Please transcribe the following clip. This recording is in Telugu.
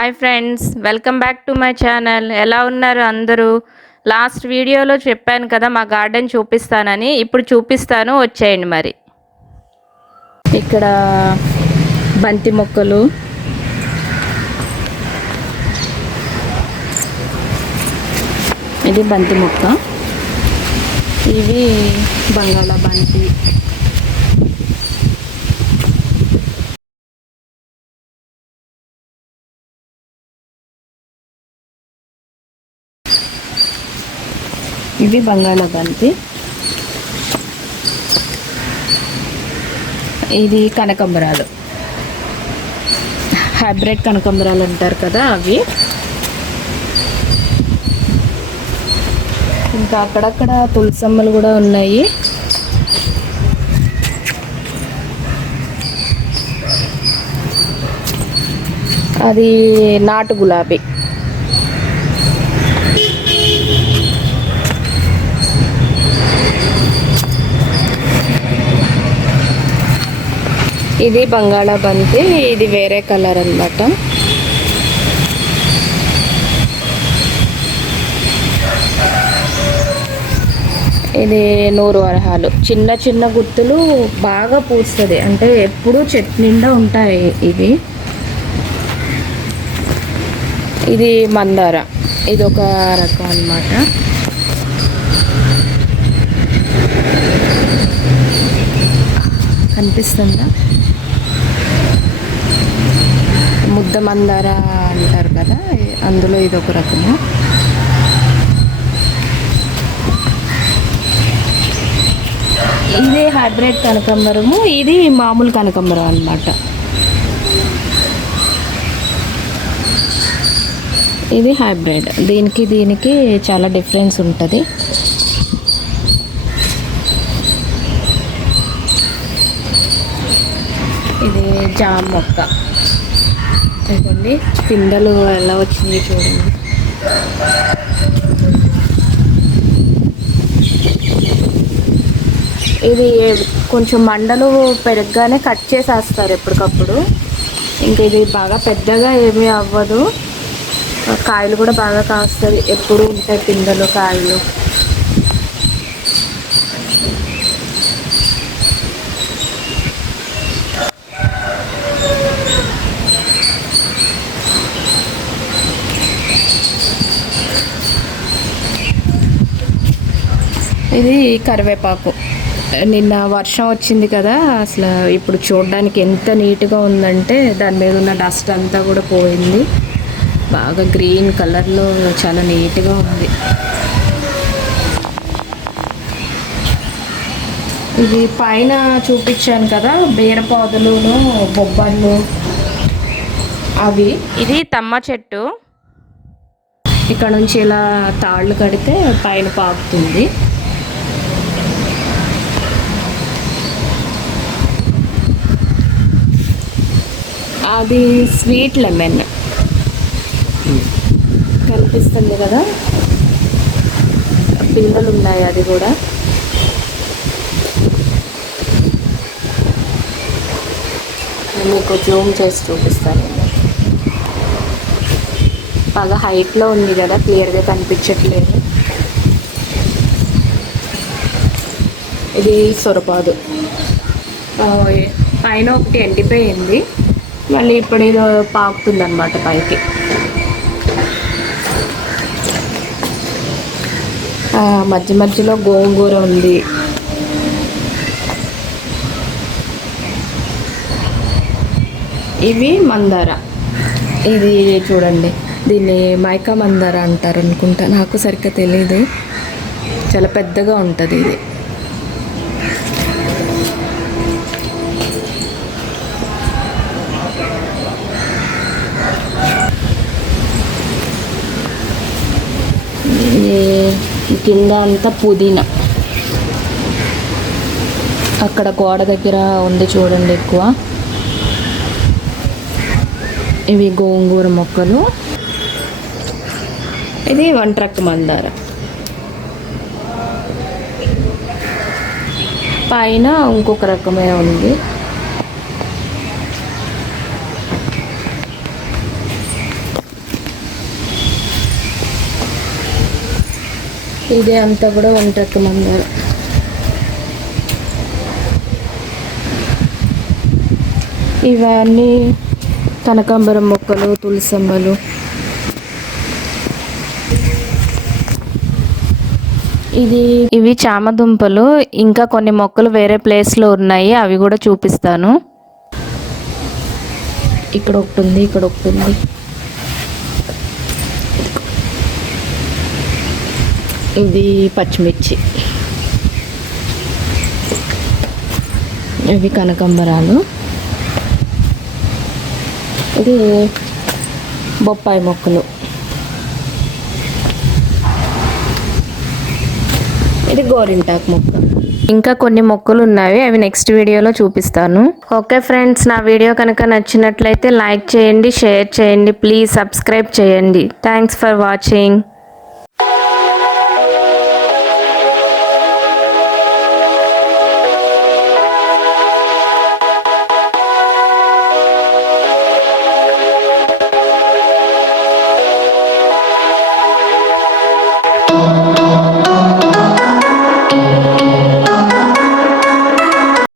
Hi friends, welcome back to my channel. ఎలా ఉన్నారు అందరూ? లాస్ట్ వీడియోలో చెప్పాను కదా మా గార్డెన్ చూపిస్తానని. ఇప్పుడు చూపిస్తాను, వచ్చేయండి. మరి ఇక్కడ బంతి మొక్కలు, ఇది బంతి మొక్క, ఇవి బంగాళాబంతి, ఇవి బంగాళాబంతి, ఇది కనకాంబరాలు, హైబ్రిడ్ కనకాంబరాలు అంటారు కదా అవి. ఇంకా అక్కడక్కడ తులసమ్మలు కూడా ఉన్నాయి. అది నాటు గులాబీ. ఇది బంగాళాబంతి, ఇది వేరే కలర్ అన్నమాట. ఇది నూరు వరహాలు, చిన్న చిన్న గుత్తులు, బాగా పూస్తుంది, అంటే ఎప్పుడూ చెట్టు నిండా ఉంటాయి ఇవి. ఇది మందార, ఇది ఒక రకం అన్నమాట. కనిపిస్తుందా? ముద్ద మందార అంటారు కదా, అందులో ఇది ఒక రకము. ఇది హైబ్రిడ్ కనకాంబరము, ఇది మామూలు కనకాంబరం అన్నమాట. ఇది హైబ్రిడ్, దీనికి చాలా డిఫరెన్స్ ఉంటుంది. ఇది జామ మొక్క, చూడండి పిందెలు ఎలా వచ్చినాయి చూడండి. ఇది కొంచెం మండలు పెరగగానే కట్ చేసేస్తారు ఎప్పటికప్పుడు. ఇంకా ఇది బాగా పెద్దగా ఏమీ అవ్వదు, కాయలు కూడా బాగా కాస్తుంది, ఎప్పుడు ఉంటాయి పిందెలు కాయలు. ఇది కరివేపాకు, నిన్న వర్షం వచ్చింది కదా, అసలు ఇప్పుడు చూడడానికి ఎంత నీట్గా ఉందంటే దాని మీద ఉన్న డస్ట్ అంతా కూడా పోయింది. బాగా గ్రీన్ కలర్లో చాలా నీట్గా ఉంది. ఇది పైన చూపించాను కదా బీరపాదులును బొబ్బర్లు అవి. ఇది తమ్మ చెట్టు, ఇక్కడ నుంచి ఇలా తాళ్ళు కడితే పైన పాకుతుంది. అది స్వీట్ లెమన్, కనిపిస్తుంది కదా, పిందెలు ఉన్నాయి. అది కూడా మీకు జూమ్ చేసి చూపిస్తాను. బాగా హైట్లో ఉంది కదా, క్లియర్గా కనిపించట్లేదు. ఇది సొరపాదు, పైన ఒకటి ఎండిపోయింది, మళ్ళీ ఇప్పుడు ఏదో పాకుతుంది అన్నమాట పైకి. మధ్య మధ్యలో గోంగూర ఉంది. ఇవి మందార, ఇది చూడండి, దీన్ని మైకా మందార అంటారు అనుకుంటా, నాకు సరిగ్గా తెలియదు. చాలా పెద్దగా ఉంటుంది ఇది. కింద అంతా పుదీనా, అక్కడ గోడ దగ్గర ఉంది చూడండి ఎక్కువ. ఇవి గోంగూర మొక్కలు, ఇది వంటరక్క మందార. పైన ఇంకొక రకమే ఉంది. ఇదే అంతా కూడా ఒంటెక్క మందారం. ఇవన్నీ కనకాంబరం మొక్కలు, తులసమ్మలు. ఇవి చామదుంపలు. ఇంకా కొన్ని మొక్కలు వేరే ప్లేస్లో ఉన్నాయి, అవి కూడా చూపిస్తాను. ఇక్కడ ఒకటి ఉంది, ఇక్కడ ఒకటి ఉంది. ఇది పచ్చిమిర్చి. ఇవి కనకాంబరాలు. ఇది బొప్పాయి మొక్కలు. ఇది గోరింటాకు మొక్క. ఇంకా కొన్ని మొక్కలు ఉన్నాయి, అవి నెక్స్ట్ వీడియోలో చూపిస్తాను. ఓకే ఫ్రెండ్స్, నా వీడియో కనుక నచ్చినట్లయితే లైక్ చేయండి, షేర్ చేయండి, ప్లీజ్ సబ్స్క్రైబ్ చేయండి. Thanks for watching.